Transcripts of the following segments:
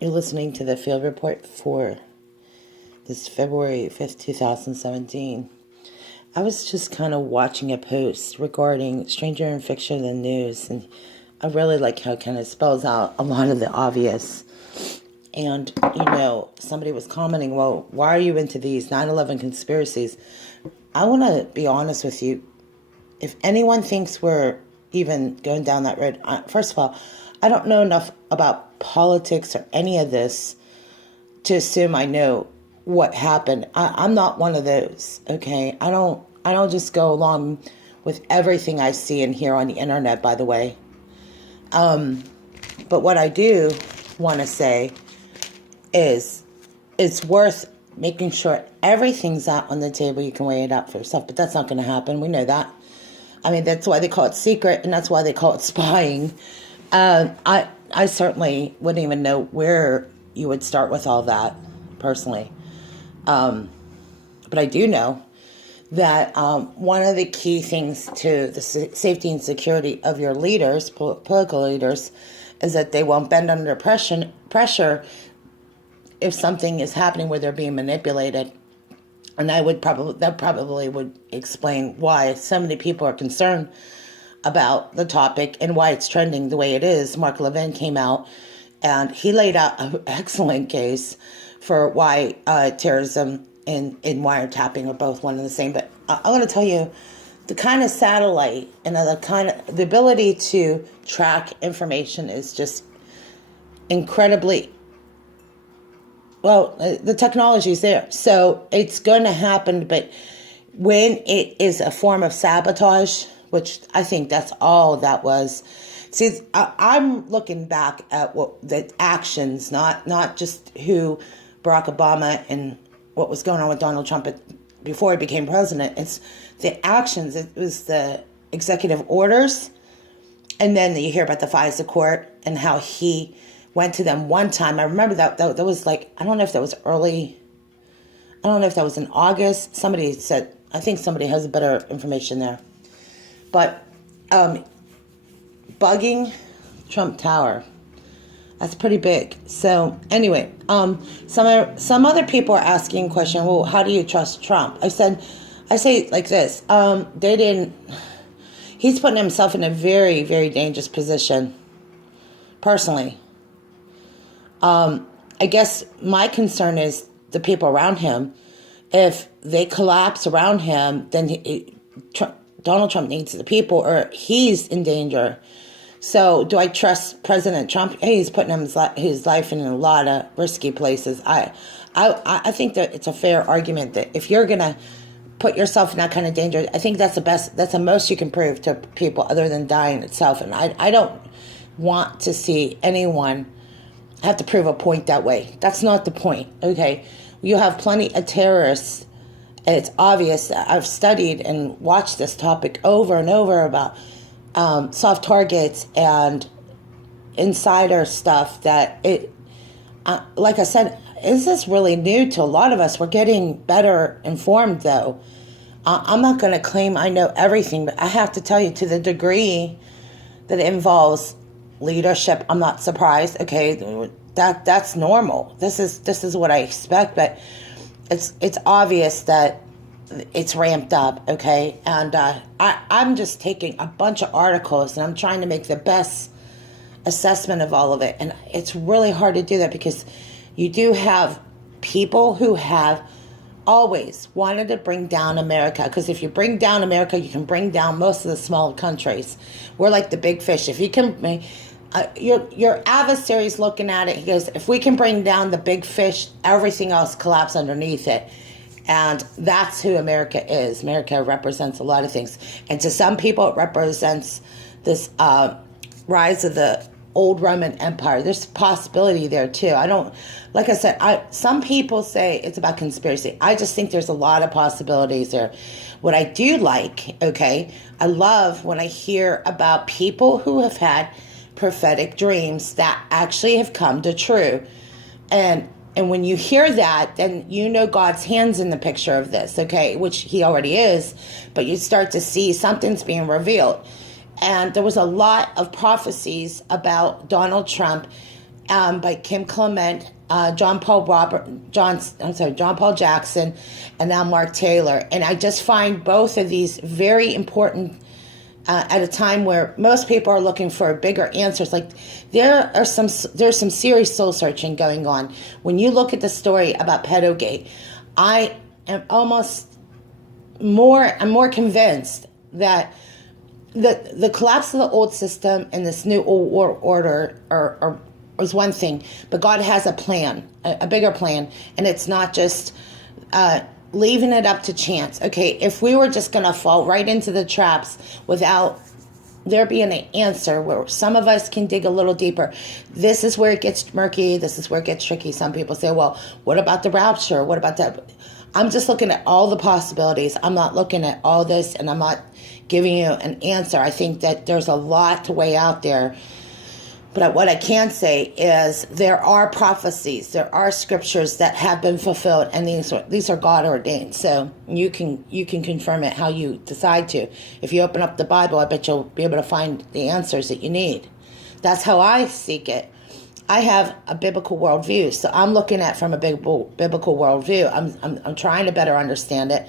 You're listening to the field report for this February 5th, 2017. I was just kind of watching a post regarding Stranger in Fiction and News, and I really like how it kind of spells out a lot of the obvious. And, somebody was commenting, well, why are you into these 9/11 conspiracies? I want to be honest with you. If anyone thinks we're even going down that road, first of all, I don't know enough about politics or any of this to assume I know what happened. I'm not one of those, okay? I don't just go along with everything I see and hear on the internet, by the way. But what I do want to say is it's worth making sure everything's out on the table. You can weigh it out for yourself, but that's not going to happen. We know that. I mean, that's why they call it secret, and that's why they call it spying. I certainly wouldn't even know where you would start with all that, personally. But I do know that one of the key things to the safety and security of your leaders, political leaders, is that they won't bend under pressure if something is happening where they're being manipulated. And that probably would explain why so many people are concerned about the topic and why it's trending the way it is. Mark Levin came out and he laid out an excellent case for why terrorism and wiretapping are both one and the same. But I want to tell you, the kind of satellite and the ability to track information is just incredibly, well, the technology is there. So it's going to happen, but when it is a form of sabotage, which I think that's all that was. See, I'm looking back at what the actions, not just who Barack Obama and what was going on with Donald Trump before he became president. It's the actions. It was the executive orders, and then you hear about the FISA court and how he went to them one time. I remember that was like, I don't know if that was early. I don't know if that was in August. Somebody said, I think somebody has better information there. But bugging Trump Tower, that's pretty big. So anyway, some other people are asking a question. Well, how do you trust Trump? I say it like this. He's putting himself in a very, very dangerous position, personally. I guess my concern is the people around him. If they collapse around him, then Donald Trump needs the people, or he's in danger. So do I trust President Trump? Hey, he's putting his life in a lot of risky places. I think that it's a fair argument that if you're going to put yourself in that kind of danger, I think that's the most you can prove to people other than dying itself. And I don't want to see anyone have to prove a point that way. That's not the point, okay? You have plenty of terrorists, and it's obvious that I've studied and watched this topic over and over about soft targets and insider stuff that like I said, is this really new to a lot of us? We're getting better informed, though. I'm not going to claim I know everything, but I have to tell you, to the degree that it involves leadership, I'm not surprised. Okay, that's normal. This is what I expect, but it's obvious that it's ramped up. Okay, and I'm just taking a bunch of articles and I'm trying to make the best assessment of all of it, and it's really hard to do that because you do have people who have always wanted to bring down America, because if you bring down America, you can bring down most of the small countries. We're like the big fish. If you can, your adversary's looking at it. He goes, if we can bring down the big fish, everything else collapse underneath it. And that's who America is. America represents a lot of things. And to some people, it represents this rise of the old Roman Empire. There's possibility there too. Like I said, some people say it's about conspiracy. I just think there's a lot of possibilities there. What I do like, okay, I love when I hear about people who have had prophetic dreams that actually have come to true. And when you hear that, then you know God's hand's in the picture of this, okay, which he already is, but you start to see something's being revealed. And there was a lot of prophecies about Donald Trump by Kim Clement, John Paul Jackson, and now Mark Taylor. And I just find both of these very important at a time where most people are looking for bigger answers. Like there's some serious soul searching going on. When you look at the story about Pedogate, I am I'm more convinced that the collapse of the old system and this new order is one thing, but God has a plan, a bigger plan, and it's not just leaving it up to chance. Okay, if we were just going to fall right into the traps without there being an answer where some of us can dig a little deeper, this is where it gets murky, this is where it gets tricky. Some people say, well, what about the rapture? What about that? I'm just looking at all the possibilities. I'm not looking at all this, and I'm not giving you an answer. I think that there's a lot to weigh out there. But what I can say is there are prophecies, there are scriptures that have been fulfilled, and these are God ordained. So you can confirm it how you decide to. If you open up the Bible, I bet you'll be able to find the answers that you need. That's how I seek it. I have a biblical worldview, so I'm looking at it from a biblical worldview. I'm trying to better understand it,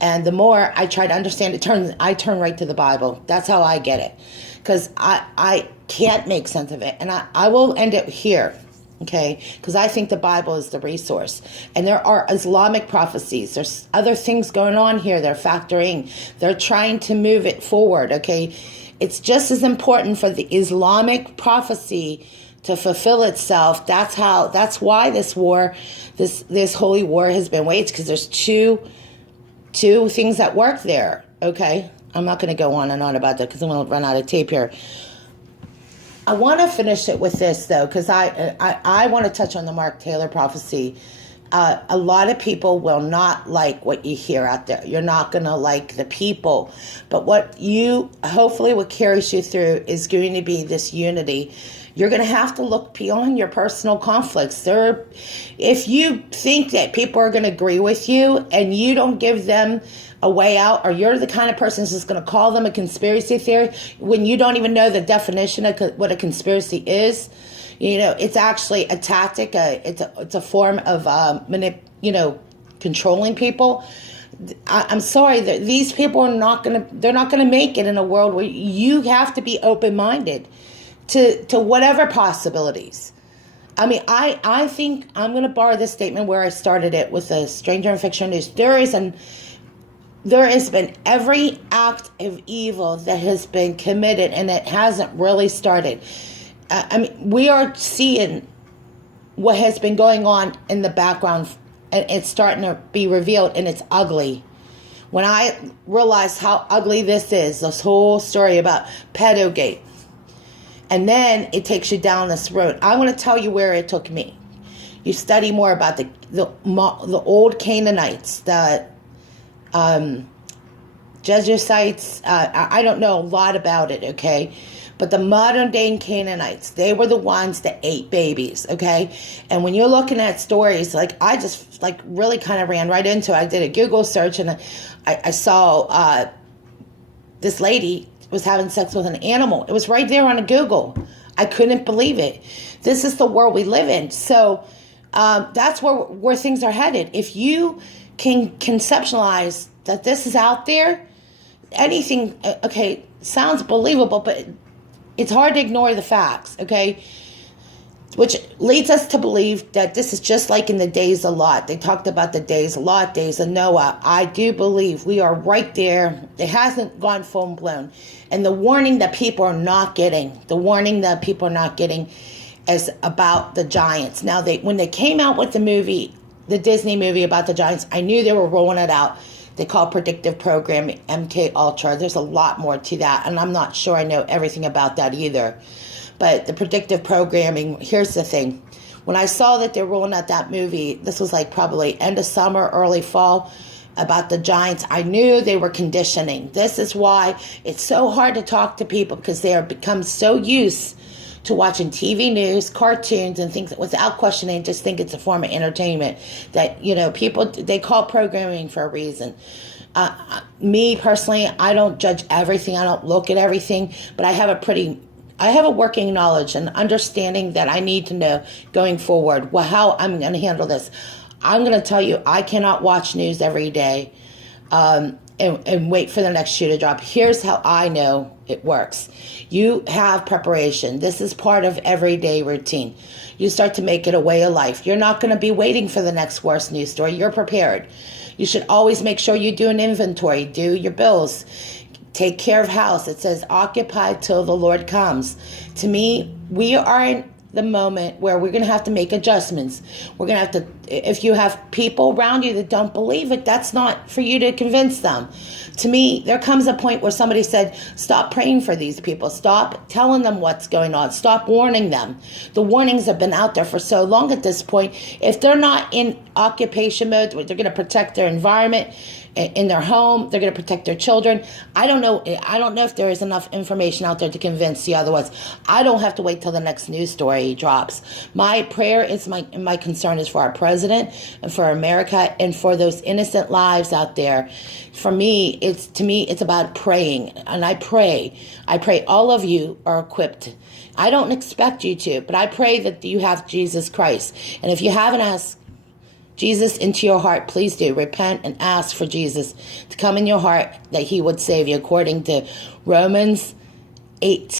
and the more I try to understand it, I turn right to the Bible. That's how I get it, because I can't make sense of it. And I will end it here, okay? Because I think the Bible is the resource. And there are Islamic prophecies. There's other things going on here they're factoring. They're trying to move it forward, okay? It's just as important for the Islamic prophecy to fulfill itself. That's why this war, this holy war has been waged, because there's two things that work there, okay? I'm not going to go on and on about that because I'm going to run out of tape here. I want to finish it with this, though, because I want to touch on the Mark Taylor prophecy. A lot of people will not like what you hear out there. You're not going to like the people. But hopefully what carries you through is going to be this unity. You're going to have to look beyond your personal conflicts. If you think that people are going to agree with you and you don't give them a way out, or you're the kind of person who's just going to call them a conspiracy theory when you don't even know the definition of what a conspiracy is, it's actually a tactic. It's a form of controlling people. I'm sorry that these people are not going to make it in a world where you have to be open-minded to whatever possibilities. I mean, I think I'm going to borrow this statement where I started it with a Stranger in Fiction News. There has been every act of evil that has been committed, and it hasn't really started. I mean, we are seeing what has been going on in the background, and it's starting to be revealed, and it's ugly. When I realized how ugly this whole story about Pedogate, and then it takes you down this road. I want to tell you where it took me. You study more about the old Canaanites, the Jebusites. I don't know a lot about it, okay? But the modern day Canaanites, they were the ones that ate babies, okay? And when you're looking at stories, I just really kind of ran right into it. I did a Google search, and I saw this lady was having sex with an animal. It was right there on a Google. I couldn't believe it. This is the world we live in. So that's where things are headed. If you can conceptualize that this is out there, anything, okay, sounds believable, but it's hard to ignore the facts, okay? Which leads us to believe that this is just like in the days of Lot. They talked about the days of Lot, days of Noah. I do believe we are right there. It hasn't gone full blown. And the warning that people are not getting, is about the giants. Now, when they came out with the movie, the Disney movie about the giants, I knew they were rolling it out. They call predictive programming MK Ultra. There's a lot more to that, and I'm not sure I know everything about that either. But the predictive programming, here's the thing. When I saw that they're rolling out that movie, this was probably end of summer, early fall, about the giants, I knew they were conditioning. This is why it's so hard to talk to people, because they are become so used to watching TV news, cartoons, and things without questioning, just think it's a form of entertainment. That, people, they call programming for a reason. Me, personally, I don't judge everything. I don't look at everything. But I have a pretty I have a working knowledge and understanding that I need to know going forward, well, how I'm going to handle this. I'm going to tell you, I cannot watch news every day and wait for the next shoe to drop. Here's how I know it works. You have preparation. This is part of everyday routine. You start to make it a way of life. You're not going to be waiting for the next worst news story. You're prepared. You should always make sure you do an inventory, do your bills, take care of house. It says occupy till the Lord comes. To me, we are in the moment where we're going to have to make adjustments. We're going to have to, if you have people around you that don't believe it, that's not for you to convince them. To me, there comes a point where somebody said, stop praying for these people. Stop telling them what's going on. Stop warning them. The warnings have been out there for so long at this point. If they're not in occupation mode, they're going to protect their environment in their home. They're going to protect their children. I don't know if there is enough information out there to convince the other ones. I don't have to wait till the next news story drops. My prayer is my concern is for our president and for America and for those innocent lives out there. For me, it's about praying, and I pray all of you are equipped. I don't expect you to, but I pray that you have Jesus Christ. And if you haven't asked Jesus into your heart, please do. Repent and ask for Jesus to come in your heart, that he would save you, according to Romans 8.